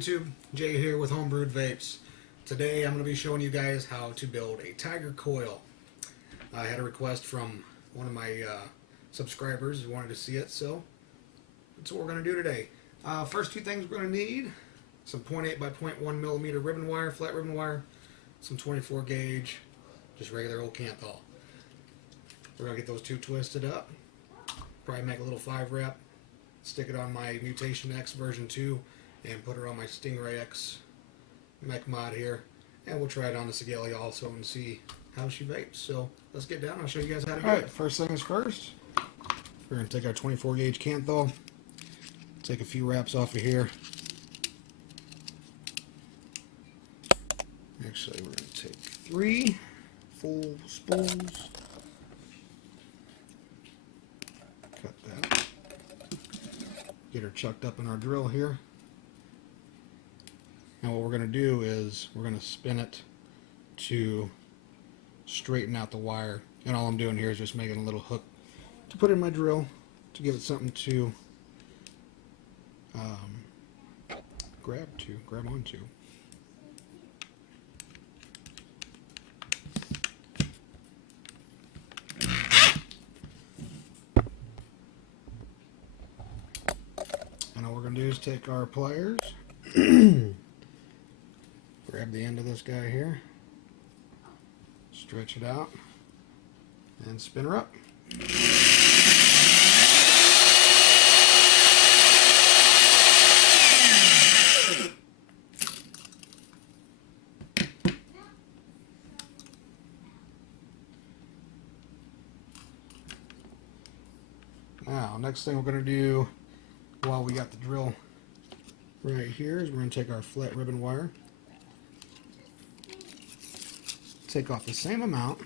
YouTube? Jay here with Homebrewed Vapes. Today I'm going to be showing you guys how to build a Tiger Coil. I had a request from one of my subscribers who wanted to see it, so that's what we're going to do today. First two things we're going to need: some 0.8 by 0.1 millimeter ribbon wire, flat ribbon wire, some 24 gauge, just regular old Canthol. We're going to get those two twisted up, probably make a little 5 rep, stick it on my Mutation X version 2, and put it on my Stingray X mech mod here, and we'll try it on the Sigelia also and see how she vapes. So let's get down. I'll show you guys how to do it. Alright, first things first, we're going to take our 24 gauge Canthol, take a few wraps off of here. Actually, we're going to take 3 full spools. Cut that. Get her chucked up in our drill here. And what we're going to do is we're going to spin it to straighten out the wire. And all I'm doing here is just making a little hook to put in my drill to give it something to grab onto. And all we're going to do is take our pliers, grab the end of this guy here, stretch it out, and spin her up. Now, next thing we're going to do while we got the drill right here is we're going to take our flat ribbon wire, take off the same amount,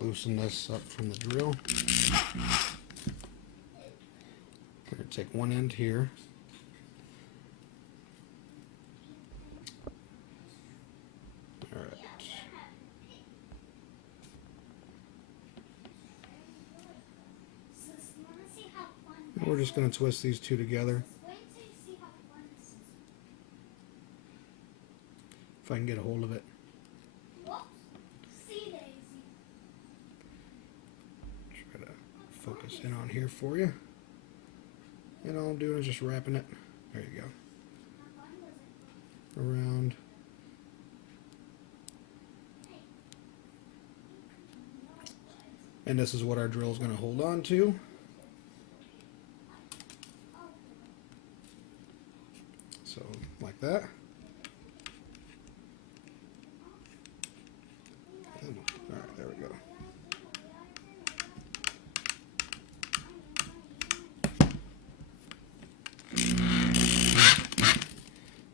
loosen this up from the drill. We're going to take one end here, we're just going to twist these two together. If I can get a hold of it. Try to focus in on here for you. And all I'm doing is just wrapping it. There you go. Around. And this is what our drill is going to hold on to. So, like that. Alright, there we go.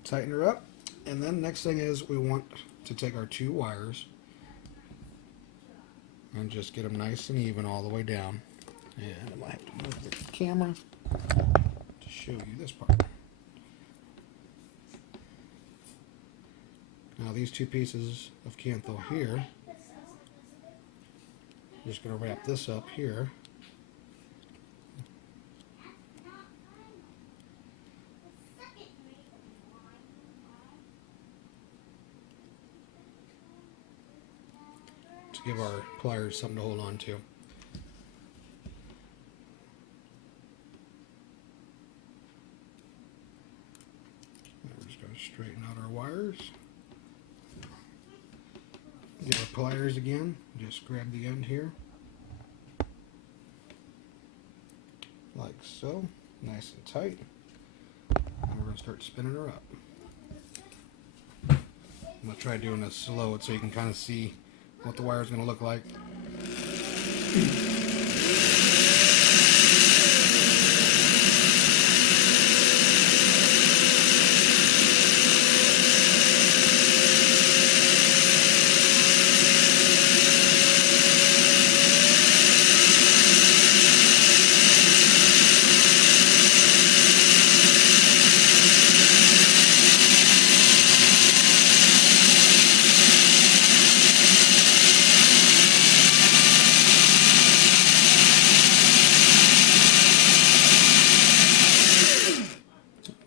Tighten her up. And then next thing is we want to take our 2 wires and just get them nice and even all the way down. And I might have to move the camera to show you this part. Now these 2 pieces of Canthol here, I'm just going to wrap this up here. To give our pliers something to hold on to. We're just going to straighten out our wires. Get our pliers again, just grab the end here, like so, nice and tight, and we're going to start spinning her up. I'm going to try doing this slow so you can kind of see what the wire is going to look like.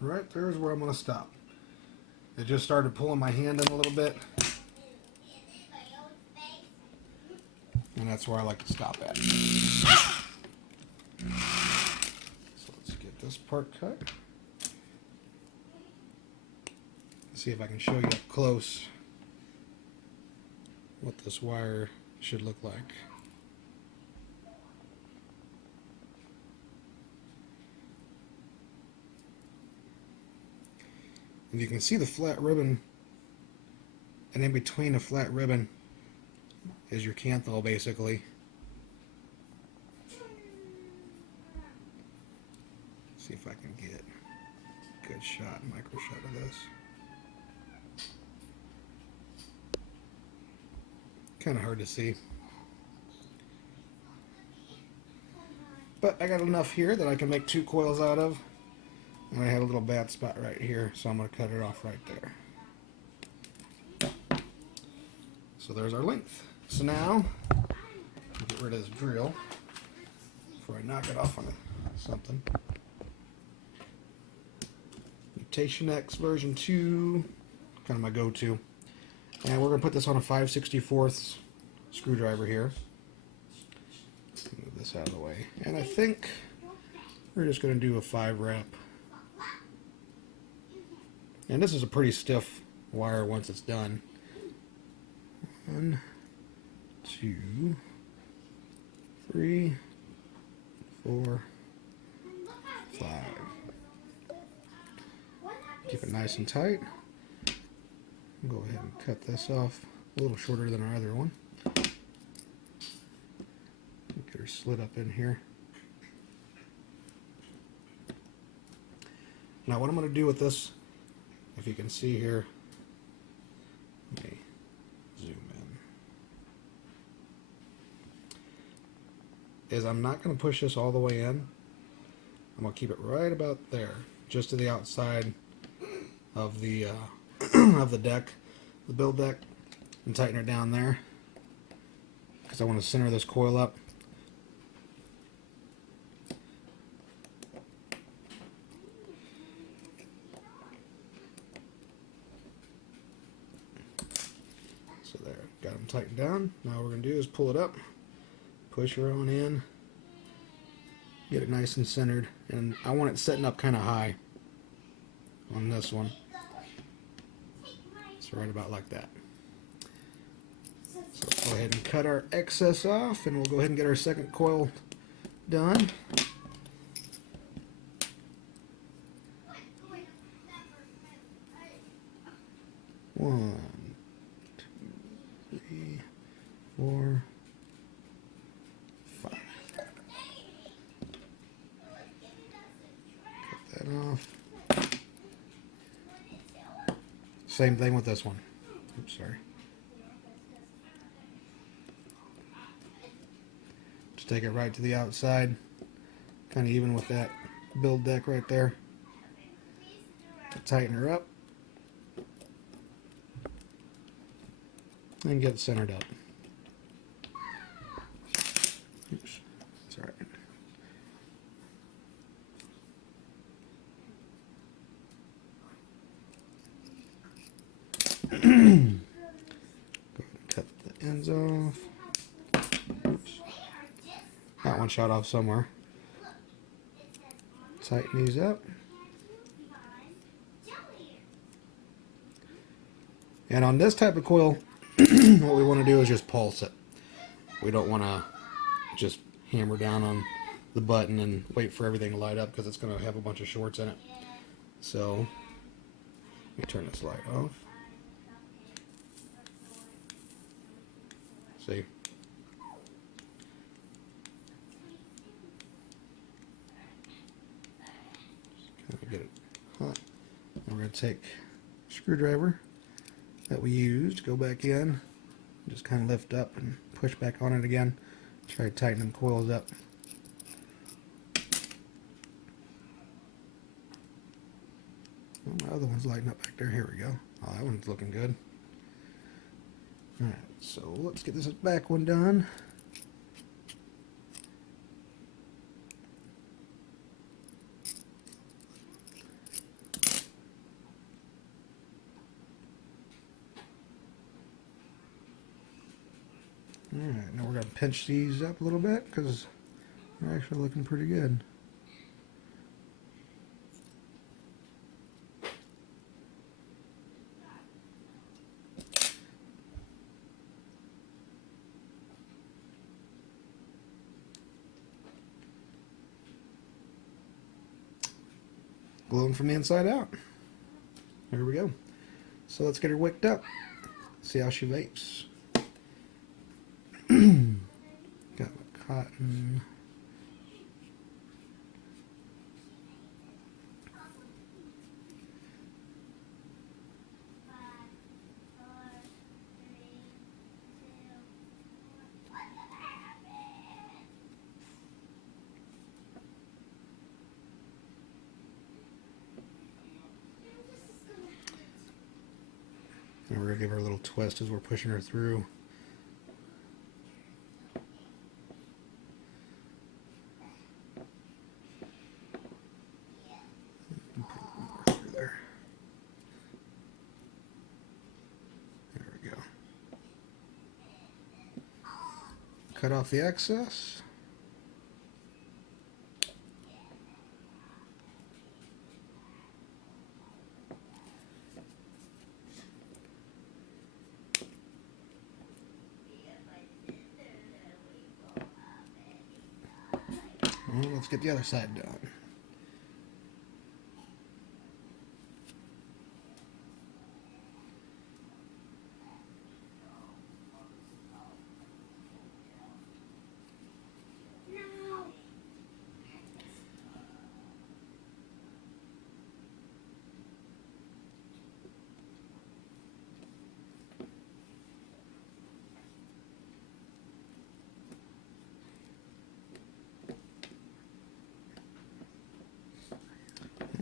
right there is where I'm going to stop. It just started pulling my hand in a little bit, and that's where I like to stop at. So let's get this part cut. See if I can show you up close what this wire should look like. And you can see the flat ribbon, and in between the flat ribbon is your canthal, basically. See if I can get a good shot, micro shot of this. Kind of hard to see, but I got enough here that I can make 2 coils out of. And I had a little bad spot right here, so I'm going to cut it off right there. So there's our length. So now, I'll get rid of this drill before I knock it off on something. Mutation X version 2, kind of my go-to. And we're going to put this on a 5/64 screwdriver here. Move this out of the way. And I think we're just going to do a 5 wrap. And this is a pretty stiff wire once it's done. 1, 2, 3, 4, 5. Keep it nice and tight. Go ahead and cut this off a little shorter than our other one. Get her slid up in here. Now what I'm going to do with this, if you can see here, let me zoom in, is I'm not going to push this all the way in. I'm going to keep it right about there, just to the outside of the of the deck, the build deck, and tighten it down there, because I want to center this coil up. So there, got them tightened down. Now what we're going to do is pull it up, push her on in, get it nice and centered, and I want it setting up kind of high on this one. So right about like that. So let's go ahead and cut our excess off, and we'll go ahead and get our second coil done. One, 2, 3, 4, 5. Cut that off. Same thing with this one. Oops, sorry. Just take it right to the outside, kind of even with that build deck right there. Tighten her up and get it centered up. Oops, that's all right. Go ahead and cut the ends off. Oops. That one shot off somewhere. Tighten these up. And on this type of coil, what we want to do is just pulse it. We don't want to just hammer down on the button and wait for everything to light up, because it's going to have a bunch of shorts in it. So, let me turn this light off. See? Just kind of get it hot. And we're going to take a screwdriver that we used, go back in, just kind of lift up and push back on it again. Try to tighten them coils up. Oh, my other one's lighting up back there. Here we go. Oh, that one's looking good. Alright, so let's get this back one done. Alright, now we're going to pinch these up a little bit because they're actually looking pretty good. Glowing from the inside out. There we go. So let's get her wicked up. See how she vapes. Got my cotton. And we're going to give her a little twist as we're pushing her through. And put a little more through there. There we go. Cut off the excess. Well, let's get the other side done.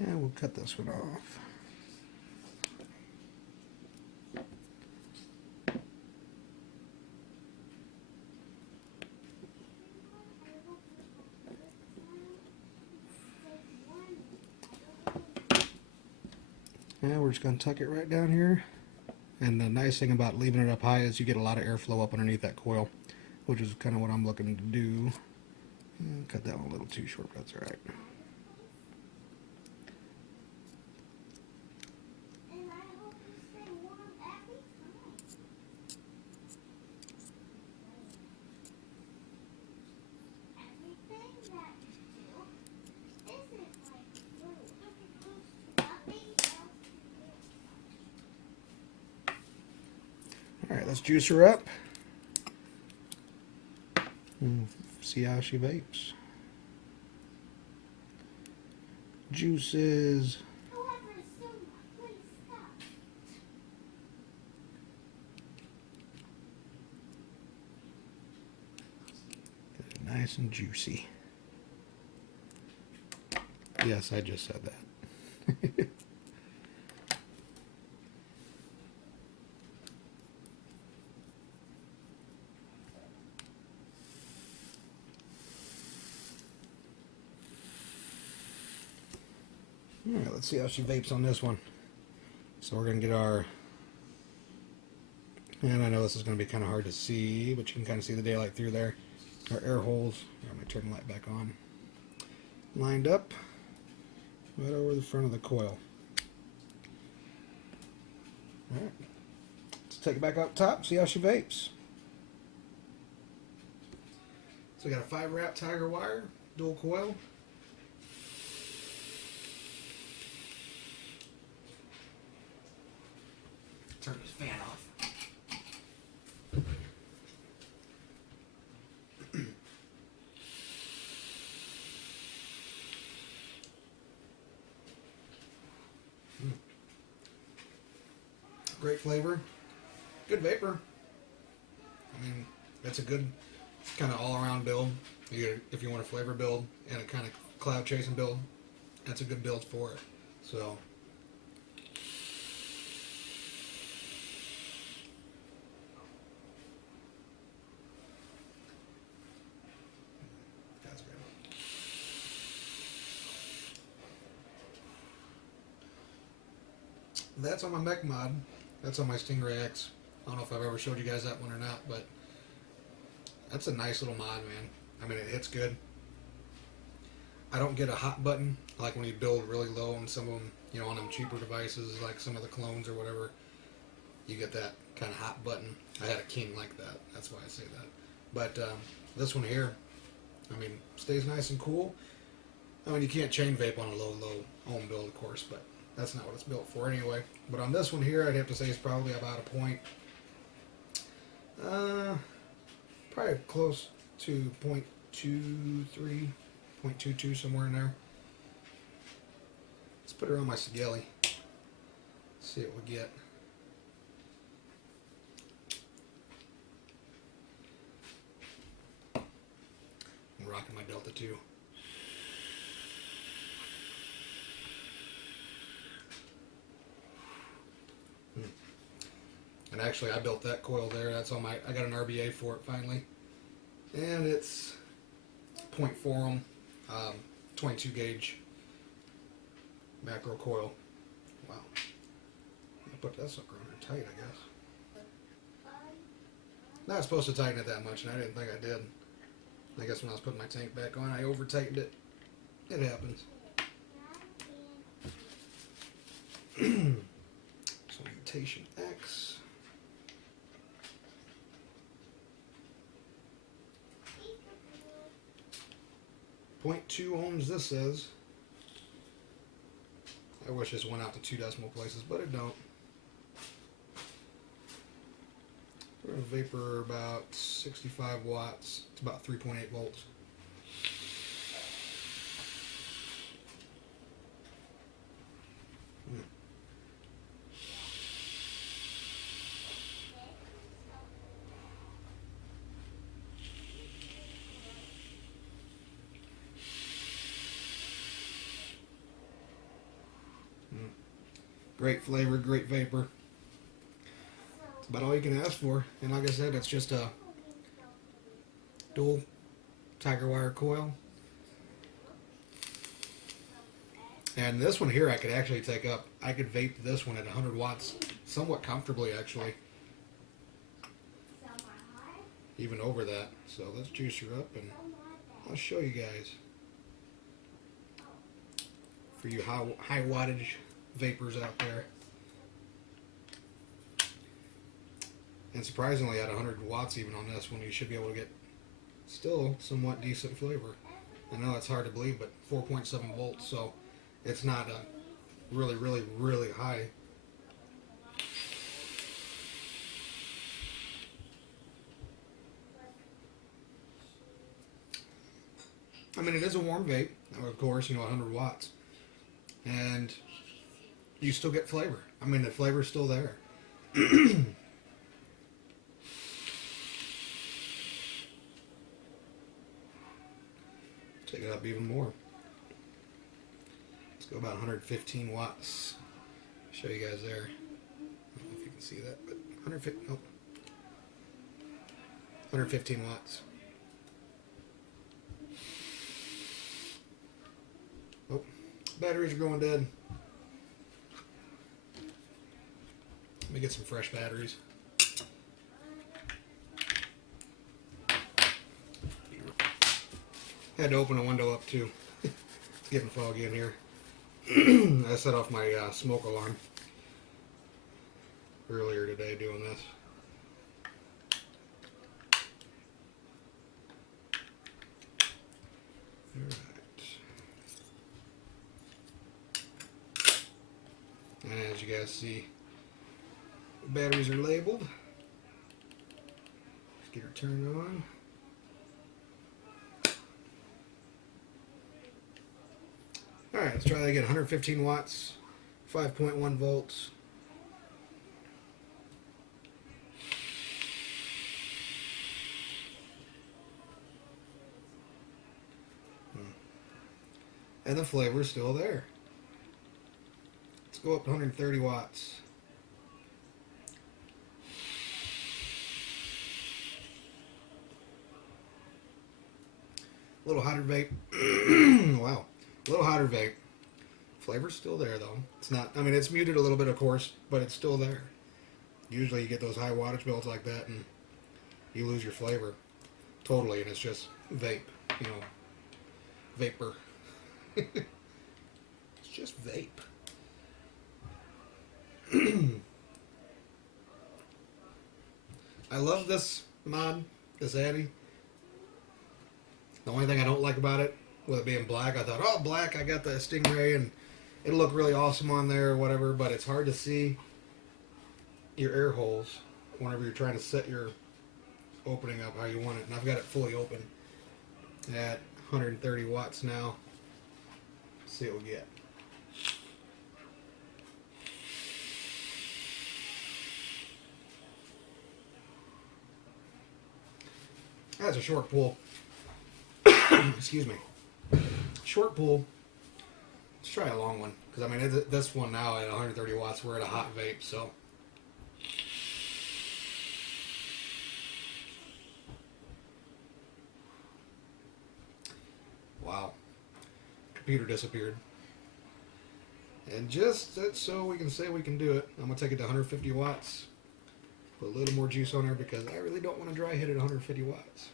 And we'll cut this one off. And we're just going to tuck it right down here. And the nice thing about leaving it up high is you get a lot of airflow up underneath that coil, which is kind of what I'm looking to do. And cut that one a little too short, but that's alright. Alright, let's juice her up. And see how she vapes. Juices. Get it nice and juicy. Yes, I just said that. Alright, let's see how she vapes on this one. So we're going to get our, and I know this is going to be kind of hard to see, but you can kind of see the daylight through there. Our air holes, I'm going to turn the light back on, lined up right over the front of the coil. Alright, let's take it back up top, see how she vapes. So we got a 5-wrap Tiger Wire, dual coil. Turn this fan off. Great flavor. Good vapor. I mean, that's a good kind of all-around build. If you want a flavor build and a kind of cloud chasing build, that's a good build for it. So. That's on my mech mod. That's on my Stingray X. I don't know if I've ever showed you guys that one or not, but that's a nice little mod, man. I mean, it hits good. I don't get a hot button like when you build really low on some of them, you know, on them cheaper devices like some of the clones or whatever. You get that kind of hot button. I had a King like that. That's why I say that. But this one here, I mean, stays nice and cool. I mean, you can't chain vape on a low home build, of course, but that's not what it's built for anyway. But on this one here, I'd have to say it's probably about a point. Probably close to 0.23, 0.22, somewhere in there. Let's put her on my Sigelli. See what we get. I'm rocking my Delta 2. And actually, I built that coil there. That's on my. I got an RBA for it finally, and it's 0.4 ohm, 22 gauge macro coil. Wow. I put that sucker on there tight, I guess. Not supposed to tighten it that much, and I didn't think I did. I guess when I was putting my tank back on, I over tightened it. It happens. So mutation X. 0.2 ohms this says. I wish this went out to 2 decimal places, but it don't. We're going to vapor about 65 watts. It's about 3.8 volts. Great flavor, great vapor. That's about all you can ask for. And like I said, it's just a dual Tiger Wire coil. And this one here I could actually take up. I could vape this one at 100 watts somewhat comfortably, actually. Even over that. So let's juice her up and I'll show you guys. For you high wattage vapors out there. And surprisingly, at 100 watts even on this one, you should be able to get still somewhat decent flavor. I know it's hard to believe, but 4.7 volts, so it's not a really, really, really high. I mean, it is a warm vape, of course, you know, 100 watts. And you still get flavor. I mean, the flavor's still there. Take it up even more. Let's go about 115 watts. Show you guys there. I don't know if you can see that, but 115 watts. Oh, batteries are going dead. Let me get some fresh batteries. Had to open a window up too. It's getting foggy in here. I set off my smoke alarm earlier today doing this. Alright. And as you guys see, the batteries are labeled. Let's get her turned on. Alright, let's try that again. 115 watts, 5.1 volts. And the flavor is still there. Let's go up to 130 watts. A little hotter vape. Wow. A little hotter vape. Flavor's still there though. It's not, I mean, it's muted a little bit of course, but it's still there. Usually you get those high wattage builds like that and you lose your flavor. totally, and it's just vape, you know, vapor. It's just vape. I love this mod, this Addy. The only thing I don't like about it, with it being black, I thought, oh, black, I got the Stingray, and it'll look really awesome on there or whatever, but it's hard to see your air holes whenever you're trying to set your opening up how you want it. And I've got it fully open at 130 watts now. Let's see what we get. That's a short pull. Excuse me. Short pull. Let's try a long one. Because, I mean, this one now at 130 watts, we're at a hot vape, so. Wow. Computer disappeared. And just so we can say we can do it, I'm going to take it to 150 watts. Put a little more juice on there because I really don't want to dry hit at 150 watts.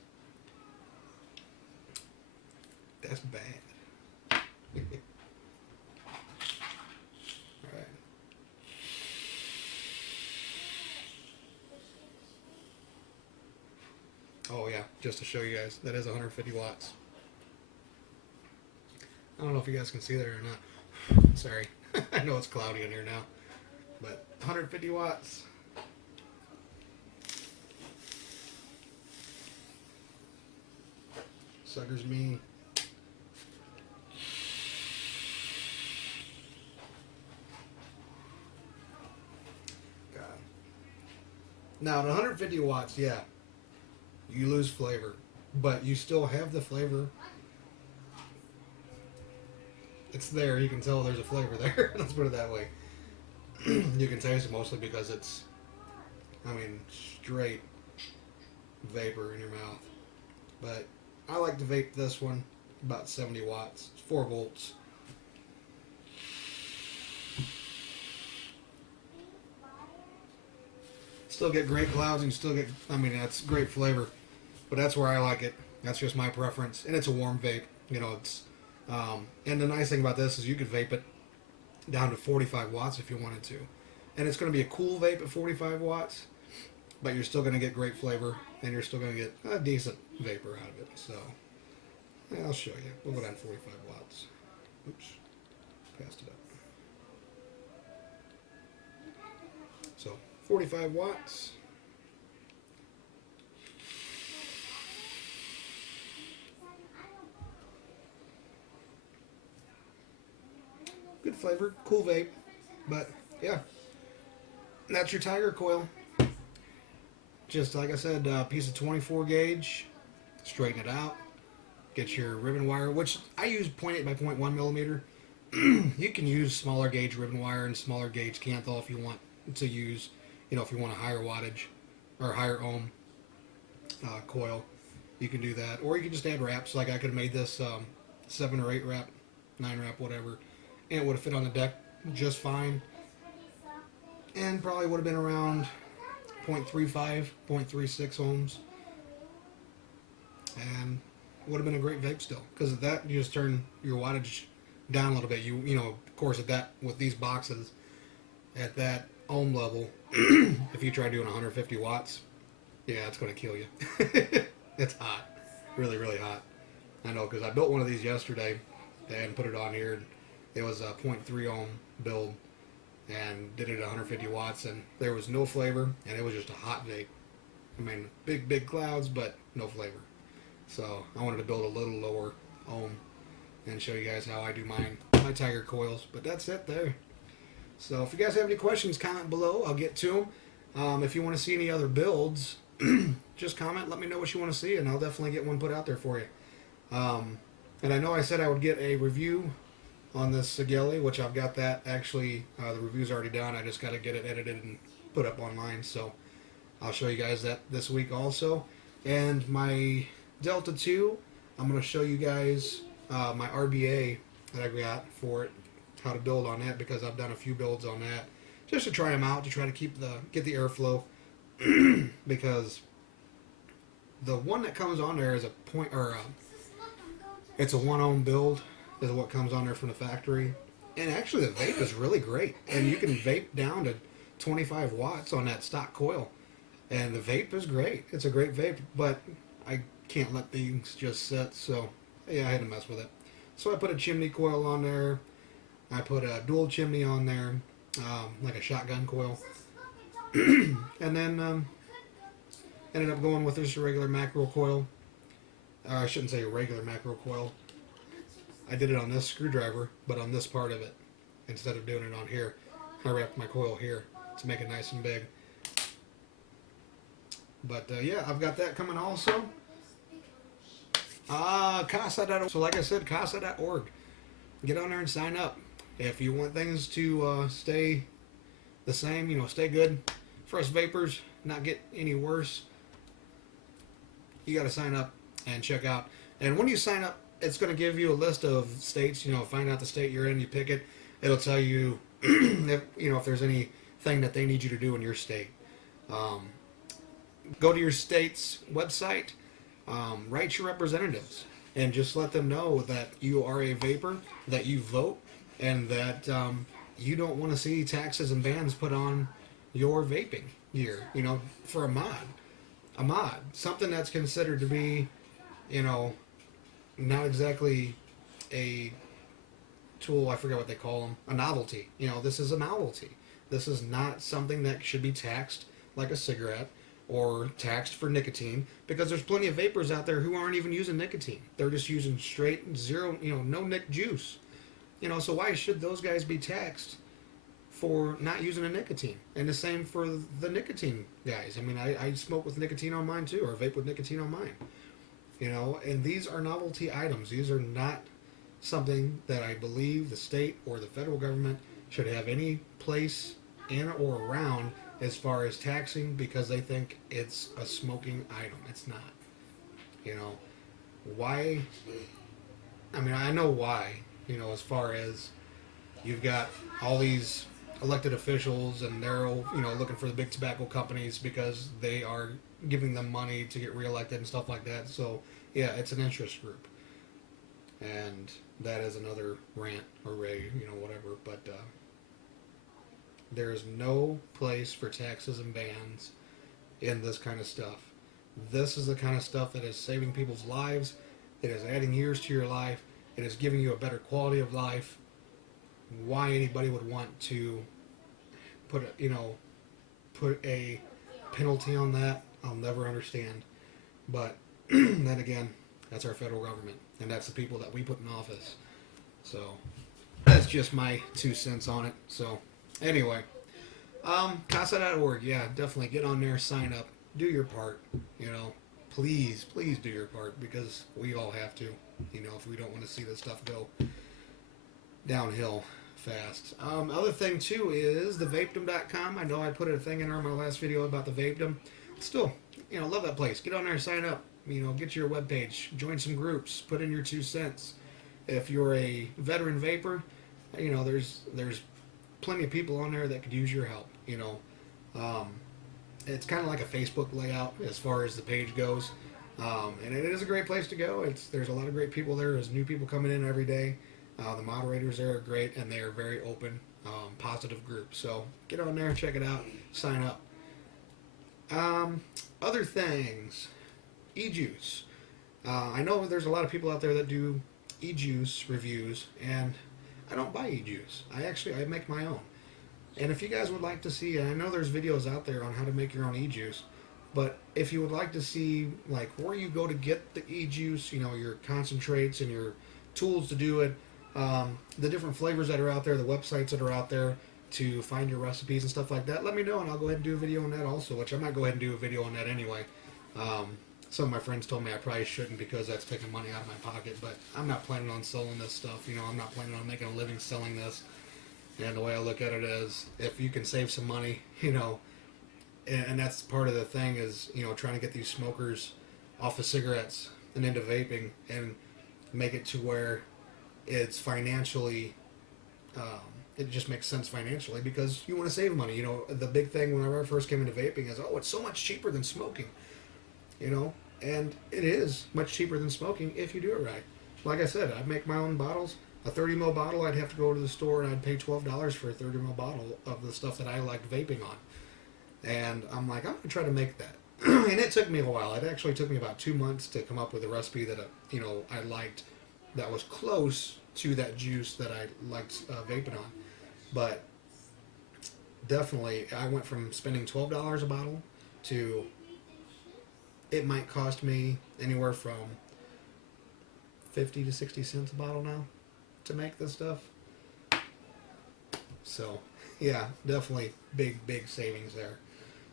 That's bad. Alright. Oh yeah, just to show you guys, that is 150 watts. I don't know if you guys can see that or not. Sorry. I know it's cloudy in here now. But 150 watts. Suckers me. God. Now at 150 watts, yeah, you lose flavor, but you still have the flavor. It's there. You can tell there's a flavor there. Let's put it that way. You can taste it mostly because it's, I mean, straight vapor in your mouth. But I like to vape this one, about 70 watts. It's 4 volts. Still get great clouds and still get, I mean, that's great flavor. But that's where I like it. That's just my preference. And it's a warm vape. You know, it's, and the nice thing about this is you could vape it down to 45 watts if you wanted to. And it's going to be a cool vape at 45 watts. But you're still going to get great flavor, and you're still going to get a decent vapor out of it. So, yeah, I'll show you. We'll go down 45 watts. Oops. Passed it up. So, 45 watts. Good flavor, cool vape. But, yeah. That's your Tiger Coil. Just like I said, a piece of 24 gauge, straighten it out, get your ribbon wire, which I use 0.8 by 0.1 millimeter. You can use smaller gauge ribbon wire and smaller gauge Canthal if you want to use, you know, if you want a higher wattage or higher ohm coil, you can do that. Or you can just add wraps, like I could have made this 7 or 8 wrap, 9 wrap, whatever, and it would have fit on the deck just fine, and probably would have been around 0.35, 0.36 ohms, and would have been a great vape still. Because of that, you just turn your wattage down a little bit. You know, of course, at that, with these boxes, at that ohm level, if you try doing 150 watts, yeah, it's going to kill you. It's hot, really, really hot. I know, because I built one of these yesterday and put it on here. It was a 0.3 ohm build. And did it at 150 watts, and there was no flavor, and it was just a hot vape. I mean, big clouds, but no flavor. So I wanted to build a little lower ohm and show you guys how I do my Tiger coils. But that's it there. So if you guys have any questions, comment below. I'll get to them. If you want to see any other builds, just comment. Let me know what you want to see, and I'll definitely get one put out there for you. And I know I said I would get a review on this Sigeli, which I've got that actually, the review's already done. I just got to get it edited and put up online, so I'll show you guys that this week also. And my Delta 2, I'm going to show you guys my RBA that I got for it, how to build on that, because I've done a few builds on that just to try them out, to try to get the airflow, because The one that comes on there is a point, or it's a 1 ohm build, is what comes on there from the factory. And actually, the vape is really great, and you can vape down to 25 watts on that stock coil, and the vape is great. It's a great vape, but I can't let things just sit, so yeah, I had to mess with it. So I put a chimney coil on there. I put a dual chimney on there, like a shotgun coil, and then ended up going with just a regular macro coil. I shouldn't say a regular macro coil. I did it on this screwdriver, but on this part of it, instead of doing it on here. I wrapped my coil here to make it nice and big. But yeah, I've got that coming also. Casa.org. So like I said, Casa.org. Get on there and sign up. If you want things to stay the same, stay good for us vapors, not get any worse, you got to sign up and check out. And when you sign up, it's going to give you a list of states. Find out the state you're in, you pick it. It'll tell you if there's anything that they need you to do in your state. Go to your state's website, write your representatives, and just let them know that you are a vapor, that you vote, and that you don't want to see taxes and bans put on your vaping gear, for a mod. A mod. Something that's considered to be, not exactly a tool, I forget what they call them, a novelty. This is a novelty. This is not something that should be taxed like a cigarette or taxed for nicotine, because there's plenty of vapors out there who aren't even using nicotine. They're just using straight zero, no nic juice. So why should those guys be taxed for not using a nicotine? And the same for the nicotine guys. I mean, I smoke with nicotine on mine too, or vape with nicotine on mine. And these are novelty items. These are not something that I believe the state or the federal government should have any place in or around as far as taxing, because they think it's a smoking item. It's not. Why? I mean, I know why, as far as you've got all these elected officials and they're, looking for the big tobacco companies because they are giving them money to get reelected and stuff like that. So, yeah, it's an interest group. And that is another rant or rave, whatever. But there is no place for taxes and bans in this kind of stuff. This is the kind of stuff that is saving people's lives. It is adding years to your life. It is giving you a better quality of life. Why anybody would want to put a penalty on that, I'll never understand. But then again, that's our federal government, and that's the people that we put in office. So that's just my 2 cents on it. So anyway, Casa.org, yeah, definitely get on there, sign up, do your part. Please do your part, because we all have to. If we don't want to see this stuff go downhill fast. Other thing too is the vapedom.com. I know I put a thing in my last video about the vapedom. Still, love that place. Get on there, sign up. Get your webpage, join some groups, put in your 2 cents. If you're a veteran vapor, there's plenty of people on there that could use your help. It's kind of like a Facebook layout as far as the page goes. And it is a great place to go. There's a lot of great people there. There's new people coming in every day. The moderators there are great, and they are very open, positive group. So get on there, check it out, sign up. Other things, e-juice. I know there's a lot of people out there that do e-juice reviews, and I don't buy e-juice. I make my own. And if you guys would like to see, and I know there's videos out there on how to make your own e-juice, but if you would like to see like where you go to get the e-juice, your concentrates and your tools to do it, the different flavors that are out there, the websites that are out there to find your recipes and stuff like that, let me know, and I'll go ahead and do a video on that also, which I might go ahead and do a video on that anyway. Some of my friends told me I probably shouldn't because that's taking money out of my pocket, but I'm not planning on selling this stuff. I'm not planning on making a living selling this. And the way I look at it is, if you can save some money, and that's part of the thing is, trying to get these smokers off of cigarettes and into vaping and make it to where it's financially, it just makes sense financially because you want to save money. The big thing whenever I first came into vaping is, oh, it's so much cheaper than smoking. And it is much cheaper than smoking if you do it right. Like I said, I make my own bottles. A 30 ml bottle, I'd have to go to the store and I'd pay $12 for a 30 ml bottle of the stuff that I like vaping on. And I'm like, I'm going to try to make that. And it took me a while. It actually took me about 2 months to come up with a recipe that, I liked that was close to that juice that I liked vaping on. But definitely, I went from spending $12 a bottle to it might cost me anywhere from 50 to 60 cents a bottle now to make this stuff. So, yeah, definitely big savings there.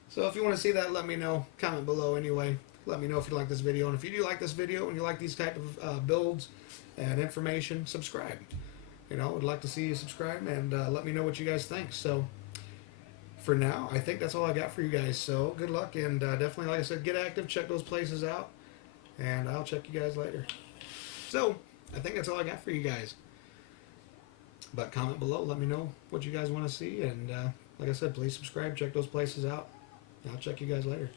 So if you want to see that, let me know. Comment below anyway. Let me know if you like this video. And if you do like this video and you like these type of builds and information, subscribe. I'd like to see you subscribe and let me know what you guys think. So for now, I think that's all I got for you guys. So good luck and definitely, like I said, get active. Check those places out. And I'll check you guys later. So I think that's all I got for you guys. But comment below. Let me know what you guys want to see. And like I said, please subscribe. Check those places out. I'll check you guys later.